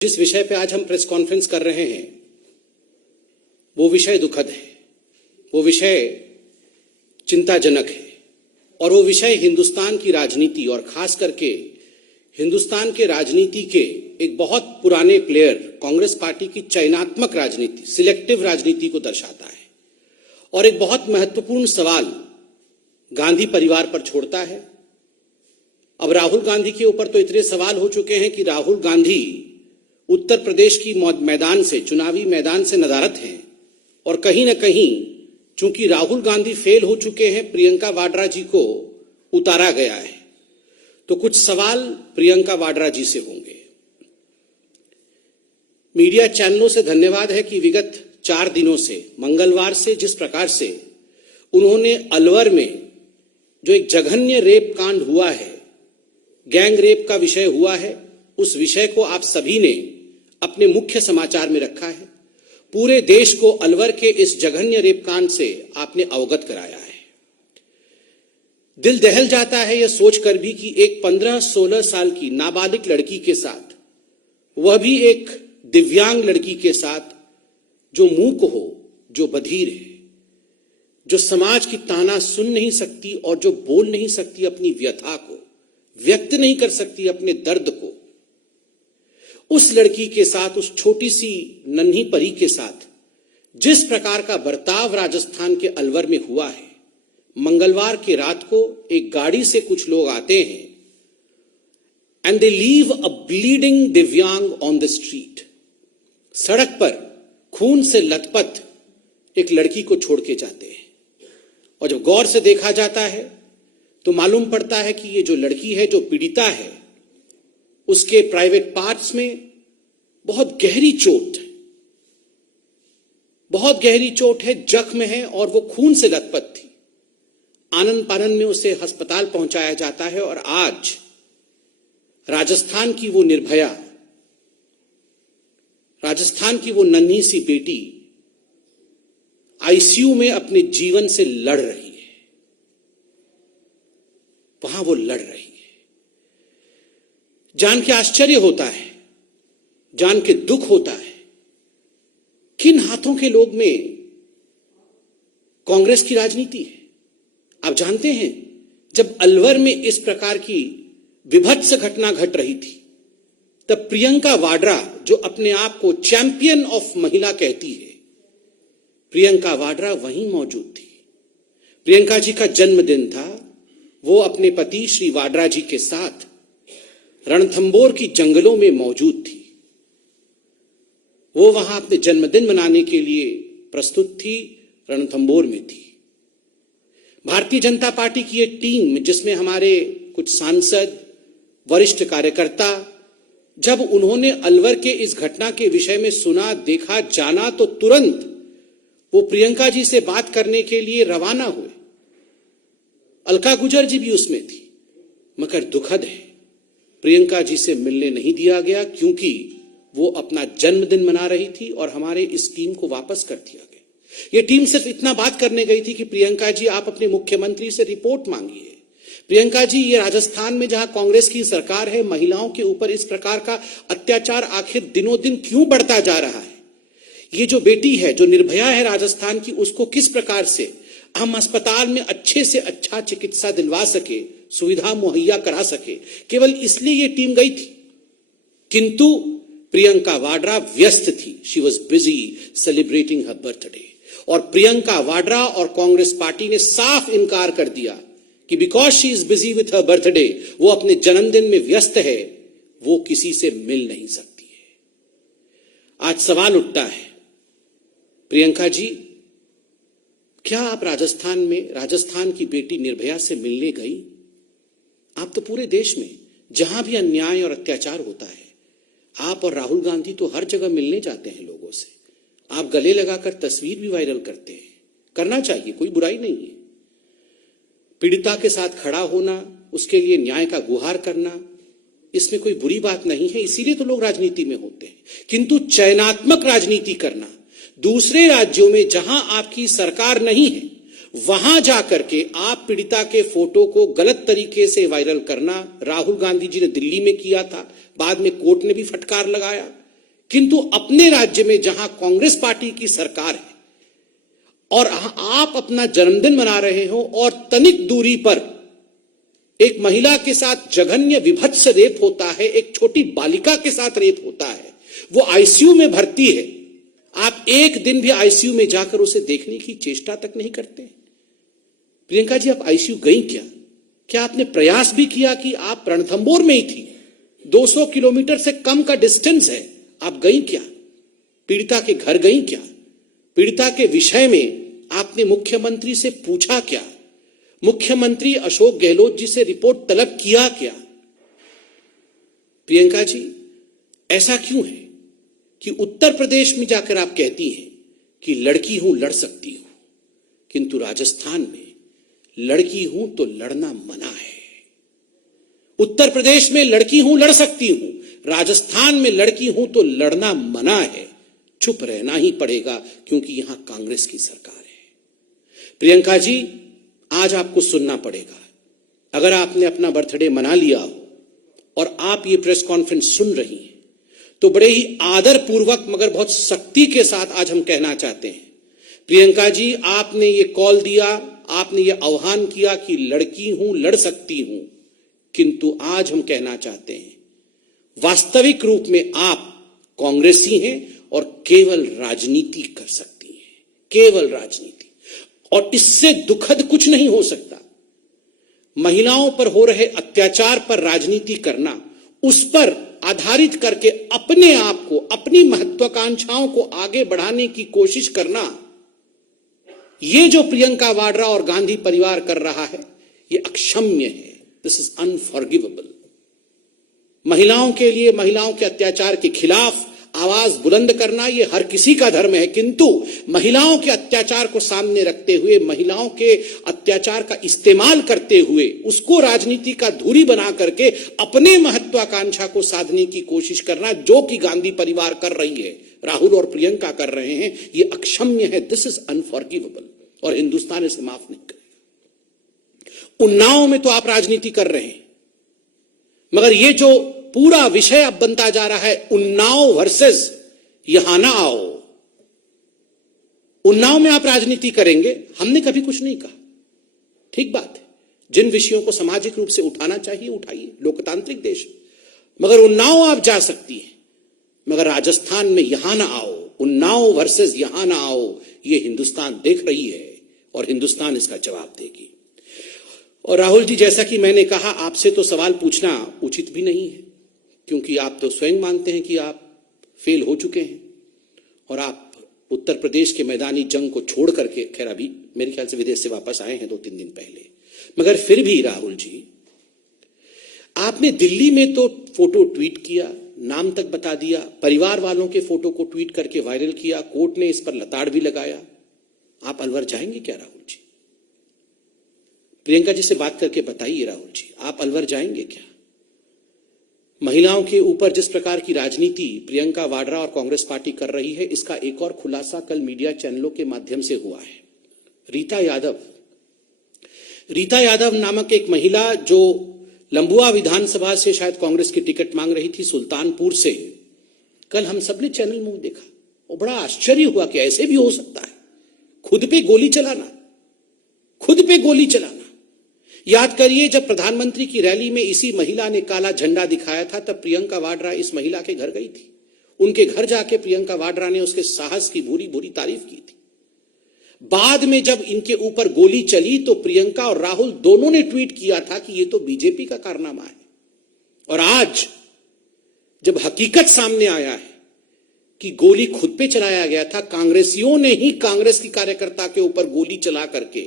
जिस विषय पे आज हम प्रेस कॉन्फ्रेंस कर रहे हैं वो विषय दुखद है, वो विषय चिंताजनक है और वो विषय हिंदुस्तान की राजनीति और खास करके हिंदुस्तान के राजनीति के एक बहुत पुराने प्लेयर कांग्रेस पार्टी की चयनात्मक राजनीति, सिलेक्टिव राजनीति को दर्शाता है और एक बहुत महत्वपूर्ण सवाल गांधी परिवार पर छोड़ता है। अब राहुल गांधी के ऊपर तो इतने सवाल हो चुके हैं कि राहुल गांधी उत्तर प्रदेश की मैदान से, चुनावी मैदान से नदारद हैं और कहीं ना कहीं चूंकि राहुल गांधी फेल हो चुके हैं, प्रियंका वाड्रा जी को उतारा गया है, तो कुछ सवाल प्रियंका वाड्रा जी से होंगे। मीडिया चैनलों से धन्यवाद है कि विगत 4 दिनों से, मंगलवार से जिस प्रकार से उन्होंने अलवर में जो एक जघन्य रेप कांड हुआ है, गैंग रेप का विषय हुआ है, उस विषय को आप सभी ने अपने मुख्य समाचार में रखा है। पूरे देश को अलवर के इस जघन्य रेप कांड से आपने अवगत कराया है। दिल दहल जाता है यह सोचकर भी कि एक 15-16 साल की नाबालिग लड़की के साथ, वह भी एक दिव्यांग लड़की के साथ, जो मूक हो, जो बधिर है, जो समाज की ताना सुन नहीं सकती और जो बोल नहीं सकती, अपनी व्यथा को व्यक्त नहीं कर सकती, अपने दर्द को, उस लड़की के साथ, उस छोटी सी नन्ही परी के साथ जिस प्रकार का बर्ताव राजस्थान के अलवर में हुआ है। मंगलवार की रात को एक गाड़ी से कुछ लोग आते हैं and they leave a bleeding दिव्यांग ऑन द स्ट्रीट। सड़क पर खून से लथपथ एक लड़की को छोड़ के जाते हैं और जब गौर से देखा जाता है तो मालूम पड़ता है कि ये जो लड़की है, जो पीड़िता है, उसके प्राइवेट पार्ट्स में बहुत गहरी चोट है, बहुत गहरी चोट है, जख्म है और वो खून से लथपथ थी। आनंद पानन में उसे अस्पताल पहुंचाया जाता है और आज राजस्थान की वो निर्भया, राजस्थान की वो नन्ही सी बेटी आईसीयू में अपने जीवन से लड़ रही है। वहां वो लड़ रही है। जान के आश्चर्य होता है, जान के दुख होता है, किन हाथों के लोग में कांग्रेस की राजनीति है। आप जानते हैं, जब अलवर में इस प्रकार की विभत्स घटना घट रही थी, तब प्रियंका वाड्रा, जो अपने आप को चैंपियन ऑफ महिला कहती है, प्रियंका वाड्रा वहीं मौजूद थी। प्रियंका जी का जन्मदिन था। वो अपने पति श्री वाड्रा जी के साथ रणथंबोर की जंगलों में मौजूद थी। वो वहां अपने जन्मदिन मनाने के लिए प्रस्तुत थी, रणथंबोर में थी। भारतीय जनता पार्टी की एक टीम, जिसमें हमारे कुछ सांसद, वरिष्ठ कार्यकर्ता, जब उन्होंने अलवर के इस घटना के विषय में सुना, देखा, जाना, तो तुरंत वो प्रियंका जी से बात करने के लिए रवाना हुए। अलका गुजर जी भी उसमें थी। मगर दुखद है, प्रियंका जी से मिलने नहीं दिया गया क्योंकि वो अपना जन्मदिन मना रही थी और हमारे इस टीम को वापस कर दिया गया। ये टीम सिर्फ इतना बात करने गई थी कि प्रियंका जी, आप अपने मुख्यमंत्री से रिपोर्ट मांगिए। प्रियंका जी, ये राजस्थान में जहां कांग्रेस की सरकार है, महिलाओं के ऊपर इस प्रकार का अत्याचार आखिर दिनों दिन क्यों बढ़ता जा रहा है? ये जो बेटी है, जो निर्भया है राजस्थान की, उसको किस प्रकार से हम अस्पताल में अच्छे से अच्छा चिकित्सा दिलवा सके, सुविधा मुहैया करा सके, केवल इसलिए ये टीम गई थी। किंतु प्रियंका वाड्रा व्यस्त थी। She was busy celebrating her birthday. और प्रियंका वाड्रा और कांग्रेस पार्टी ने साफ इनकार कर दिया कि because she is busy with her birthday, वो अपने जन्मदिन में व्यस्त है, वो किसी से मिल नहीं सकती है। आज सवाल उठता है, प्रियंका जी, क्या आप राजस्थान में राजस्थान की बेटी निर्भया से मिलने गई? आप तो पूरे देश में जहां भी अन्याय और अत्याचार होता है, आप और राहुल गांधी तो हर जगह मिलने जाते हैं लोगों से। आप गले लगाकर तस्वीर भी वायरल करते हैं। करना चाहिए, कोई बुराई नहीं है। पीड़िता के साथ खड़ा होना, उसके लिए न्याय का गुहार करना, इसमें कोई बुरी बात नहीं है। इसीलिए तो लोग राजनीति में होते हैं। किंतु चयनात्मक राजनीति करना, दूसरे राज्यों में जहां आपकी सरकार नहीं है, वहां जाकर के आप पीड़िता के फोटो को गलत तरीके से वायरल करना, राहुल गांधी जी ने दिल्ली में किया था, बाद में कोर्ट ने भी फटकार लगाया। किंतु अपने राज्य में जहां कांग्रेस पार्टी की सरकार है और आप अपना जन्मदिन मना रहे हो और तनिक दूरी पर एक महिला के साथ जघन्य विभत्स रेप होता है, एक छोटी बालिका के साथ रेप होता है, वो आईसीयू में भर्ती है, आप एक दिन भी आईसीयू में जाकर उसे देखने की चेष्टा तक नहीं करते। प्रियंका जी, आप आईसीयू गई क्या? क्या आपने प्रयास भी किया कि आप रणथंभौर में ही थी, 200 किलोमीटर से कम का डिस्टेंस है, आप गई क्या? पीड़िता के घर गई क्या? पीड़िता के विषय में आपने मुख्यमंत्री से पूछा क्या? मुख्यमंत्री अशोक गहलोत जी से रिपोर्ट तलब किया क्या? प्रियंका जी, ऐसा क्यों है कि उत्तर प्रदेश में जाकर आप कहती हैं कि लड़की हूं, लड़ सकती हूं, किंतु राजस्थान में लड़की हूं तो लड़ना मना है। उत्तर प्रदेश में लड़की हूं, लड़ सकती हूं, राजस्थान में लड़की हूं तो लड़ना मना है। चुप रहना ही पड़ेगा क्योंकि यहां कांग्रेस की सरकार है। प्रियंका जी, आज आपको सुनना पड़ेगा। अगर आपने अपना बर्थडे मना लिया हो और आप ये प्रेस कॉन्फ्रेंस सुन रही हैं, तो बड़े ही आदर पूर्वक मगर बहुत सख्ती के साथ आज हम कहना चाहते हैं, प्रियंका जी, आपने ये कॉल दिया, आपने ये आह्वान किया कि लड़की हूं, लड़ सकती हूं, किंतु आज हम कहना चाहते हैं वास्तविक रूप में आप कांग्रेसी हैं और केवल राजनीति कर सकती हैं, केवल राजनीति। और इससे दुखद कुछ नहीं हो सकता। महिलाओं पर हो रहे अत्याचार पर राजनीति करना, उस पर आधारित करके अपने आप को, अपनी महत्वाकांक्षाओं को आगे बढ़ाने की कोशिश करना, ये जो प्रियंका वाड्रा और गांधी परिवार कर रहा है, ये अक्षम्य है। This is unforgivable. महिलाओं के लिए, महिलाओं के अत्याचार के खिलाफ आवाज बुलंद करना ये हर किसी का धर्म है, किंतु महिलाओं के अत्याचार को सामने रखते हुए, महिलाओं के अत्याचार का इस्तेमाल करते हुए, उसको राजनीति का धुरी बना करके अपने महत्वाकांक्षा को साधने की कोशिश करना, जो कि गांधी परिवार कर रही है, राहुल और प्रियंका कर रहे हैं, ये अक्षम्य है। दिस इज अनफॉरगिवेबल और हिंदुस्तान इसे माफ नहीं करेगा। उन्नाव में तो आप राजनीति कर रहे हैं, मगर ये जो पूरा विषय अब बनता जा रहा है उन्नाव वर्सेस यहां ना आओ, उन्नाव में आप राजनीति करेंगे, हमने कभी कुछ नहीं कहा, ठीक बात है। जिन विषयों को सामाजिक रूप से उठाना चाहिए उठाइए, लोकतांत्रिक देश, मगर उन्नाव आप जा सकती हैं, मगर राजस्थान में यहां ना आओ। उन्नाव वर्सेस यहां ना आओ, ये हिंदुस्तान देख रही है और हिंदुस्तान इसका जवाब देगी। और राहुल जी, जैसा कि मैंने कहा, आपसे तो सवाल पूछना उचित भी नहीं है, क्योंकि आप तो स्वयं मानते हैं कि आप फेल हो चुके हैं और आप उत्तर प्रदेश के मैदानी जंग को छोड़ करके, खैर अभी मेरे ख्याल से विदेश से वापस आए हैं 2-3 दिन पहले, मगर फिर भी राहुल जी, आपने दिल्ली में तो फोटो ट्वीट किया, नाम तक बता दिया, परिवार वालों के फोटो को ट्वीट करके वायरल किया, कोर्ट ने इस पर लताड़ भी लगाया। आप अलवर जाएंगे क्या राहुल जी? प्रियंका जी से बात करके बताइए राहुल जी, आप अलवर जाएंगे क्या? महिलाओं के ऊपर जिस प्रकार की राजनीति प्रियंका वाड्रा और कांग्रेस पार्टी कर रही है, इसका एक और खुलासा कल मीडिया चैनलों के माध्यम से हुआ है। रीता यादव नामक एक महिला जो लंबुआ विधानसभा से शायद कांग्रेस की टिकट मांग रही थी, सुल्तानपुर से, कल हम सबने चैनल में देखा और बड़ा आश्चर्य हुआ कि ऐसे भी हो सकता है, खुद पे गोली चलाना, खुद पे गोली चलाना। याद करिए, जब प्रधानमंत्री की रैली में इसी महिला ने काला झंडा दिखाया था, तब प्रियंका वाड्रा इस महिला के घर गई थी। उनके घर जाके प्रियंका वाड्रा ने उसके साहस की भूरी भूरी तारीफ की थी। बाद में जब इनके ऊपर गोली चली तो प्रियंका और राहुल दोनों ने ट्वीट किया था कि ये तो बीजेपी का कारनामा है। और आज जब हकीकत सामने आया है कि गोली खुद पे चलाया गया था, कांग्रेसियों ने ही कांग्रेस की कार्यकर्ता के ऊपर गोली चला करके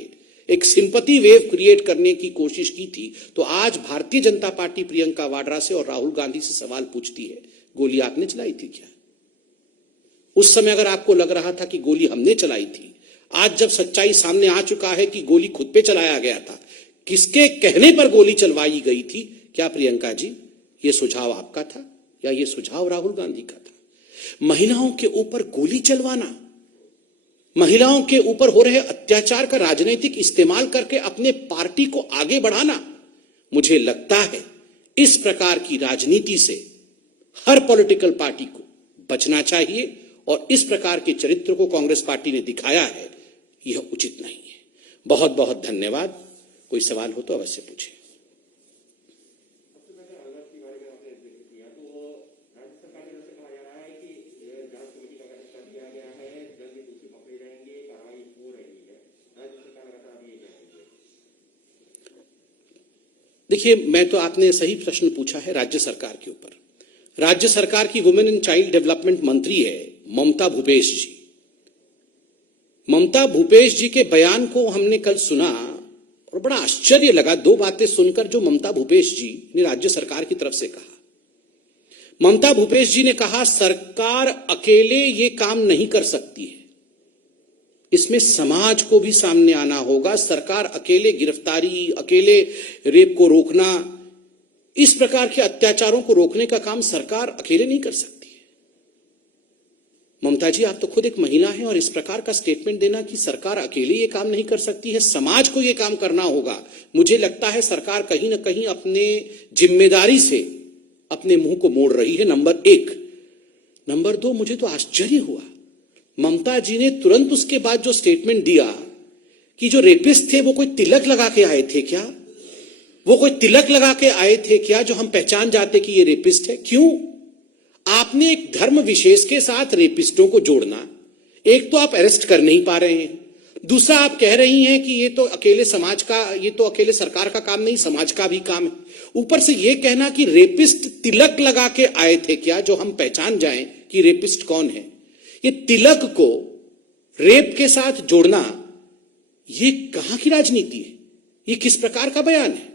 एक सिंपैथी वेव क्रिएट करने की कोशिश की थी, तो आज भारतीय जनता पार्टी प्रियंका वाड्रा से और राहुल गांधी से सवाल पूछती है, गोली आपने चलाई थी क्या? उस समय अगर आपको लग रहा था कि गोली हमने चलाई थी, आज जब सच्चाई सामने आ चुका है कि गोली खुद पे चलाया गया था, किसके कहने पर गोली चलवाई गई थी, क्या प्रियंका जी ये सुझाव आपका था या ये सुझाव राहुल गांधी का था? महिलाओं के ऊपर गोली चलवाना, महिलाओं के ऊपर हो रहे अत्याचार का राजनीतिक इस्तेमाल करके अपने पार्टी को आगे बढ़ाना, मुझे लगता है इस प्रकार की राजनीति से हर पॉलिटिकल पार्टी को बचना चाहिए और इस प्रकार के चरित्र को कांग्रेस पार्टी ने दिखाया है, यह उचित नहीं है। बहुत बहुत धन्यवाद। कोई सवाल हो तो अवश्य पूछें। देखिए, मैं तो आपने सही प्रश्न पूछा है राज्य सरकार के ऊपर। राज्य सरकार की वुमेन एंड चाइल्ड डेवलपमेंट मंत्री है ममता भूपेश जी। ममता भूपेश जी के बयान को हमने कल सुना और बड़ा आश्चर्य लगा दो बातें सुनकर जो ममता भूपेश जी ने राज्य सरकार की तरफ से कहा। ममता भूपेश जी ने कहा सरकार अकेले ये काम नहीं कर सकती है, इसमें समाज को भी सामने आना होगा। सरकार अकेले गिरफ्तारी, अकेले रेप को रोकना, इस प्रकार के अत्याचारों को रोकने का काम सरकार अकेले नहीं कर सकती है। ममता जी, आप तो खुद एक महिला हैं और इस प्रकार का स्टेटमेंट देना कि सरकार अकेले ये काम नहीं कर सकती है, समाज को ये काम करना होगा, मुझे लगता है सरकार कहीं ना कहीं अपने जिम्मेदारी से अपने मुंह को मोड़ रही है, नंबर एक। नंबर दो, मुझे तो आश्चर्य हुआ ममता जी ने तुरंत उसके बाद जो स्टेटमेंट दिया कि जो रेपिस्ट थे वो कोई तिलक लगा के आए थे क्या? वो कोई तिलक लगा के आए थे क्या जो हम पहचान जाते कि ये रेपिस्ट है? क्यों? आपने एक धर्म विशेष के साथ रेपिस्टों को जोड़ना, एक तो आप अरेस्ट कर नहीं पा रहे हैं, दूसरा आप कह रही हैं कि ये तो अकेले समाज का, ये तो अकेले सरकार का काम नहीं, समाज का भी काम है। ऊपर से ये कहना कि रेपिस्ट तिलक लगा के आए थे क्या जो हम पहचान जाएं कि रेपिस्ट कौन है। ये तिलक को रेप के साथ जोड़ना, ये कहां की राजनीति है? ये किस प्रकार का बयान है?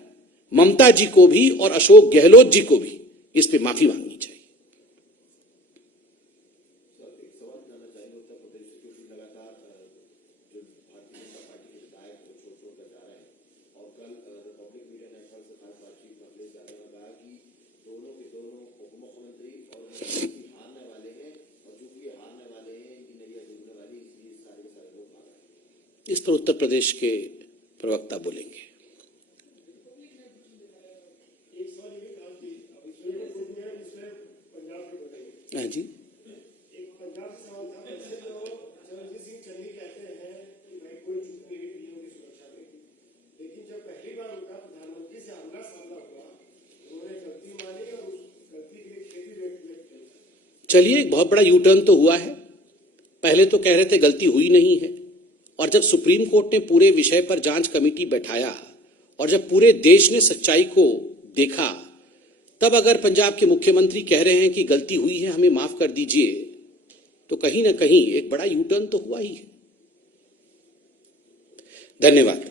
ममता जी को भी और अशोक गहलोत जी को भी इस पे माफी मांगनी चाहिए। इस पर उत्तर प्रदेश के प्रवक्ता बोलेंगे। हाँ जी, चलिए, एक बहुत बड़ा यू टर्न तो हुआ है। पहले तो कह रहे थे गलती हुई नहीं है, और जब सुप्रीम कोर्ट ने पूरे विषय पर जांच कमेटी बैठाया और जब पूरे देश ने सच्चाई को देखा, तब अगर पंजाब के मुख्यमंत्री कह रहे हैं कि गलती हुई है, हमें माफ कर दीजिए, तो कहीं ना कहीं एक बड़ा यू टर्न तो हुआ ही है। धन्यवाद।